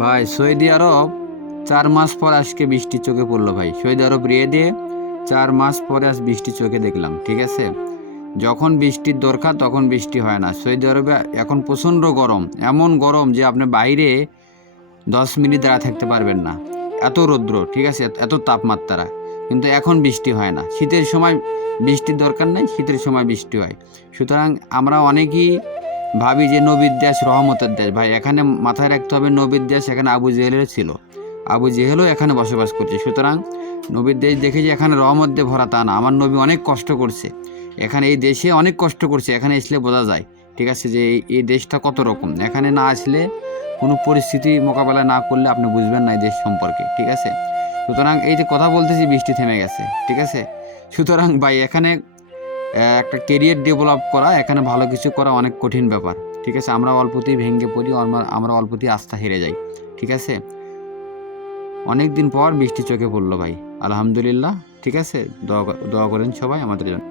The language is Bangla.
ভাই সৌদি আরব 4 মাস পর আজকে বৃষ্টি চোখে পড়লো ভাই। সৌদি আরব রিয়াদে 4 মাস পরে আজ বৃষ্টি চোখে দেখলাম, ঠিক আছে। যখন বৃষ্টির দরকার তখন বৃষ্টি হয় না। সৌদি আরবে এখন প্রচণ্ড গরম, এমন গরম যে আপনি বাইরে 10 মিনিট দাঁড়া থাকতে পারবেন না, এত রৌদ্র, ঠিক আছে, এত তাপমাত্রা। কিন্তু এখন বৃষ্টি হয় না। শীতের সময় বৃষ্টির দরকার নেই, শীতের সময় বৃষ্টি হয়। সুতরাং আমরা অনেকেই ভাবি যে নবীর দেশ রহমতের দেশ। ভাই এখানে মাথায় রাখতে হবে, নবীর দেশ এখানে আবু জেহেলের ছিল, আবু জেহেলও এখানে বসবাস করছে। সুতরাং নবীর দেশ দেখে যে এখানে রহমত দিয়ে ভরা তা না। আমার নবী অনেক কষ্ট করছে, এখানে এই দেশে অনেক কষ্ট করছে। এখানে আসলে বোঝা যায়, ঠিক আছে, যে এই দেশটা কত রকম। এখানে না আসলে, কোনো পরিস্থিতি মোকাবেলা না করলে আপনি বুঝবেন না এই দেশ সম্পর্কে, ঠিক আছে। সুতরাং এই যে কথা বলতেছি বৃষ্টি থেমে গেছে, ঠিক আছে। সুতরাং ভাই এখানে একটা কেরিয়ার ডেভেলপ করা, এখানে ভালো কিছু করা অনেক কঠিন ব্যাপার, ঠিক আছে। আমরা অল্পতেই ভেঙে পড়ি, আমরা অল্পতেই আস্থা হেরে যাই, ঠিক আছে। অনেক দিন পর বৃষ্টি চোখে পড়লো ভাই, আলহামদুলিল্লাহ, ঠিক আছে। দোয়া করেন সবাই আমাদের জন্য।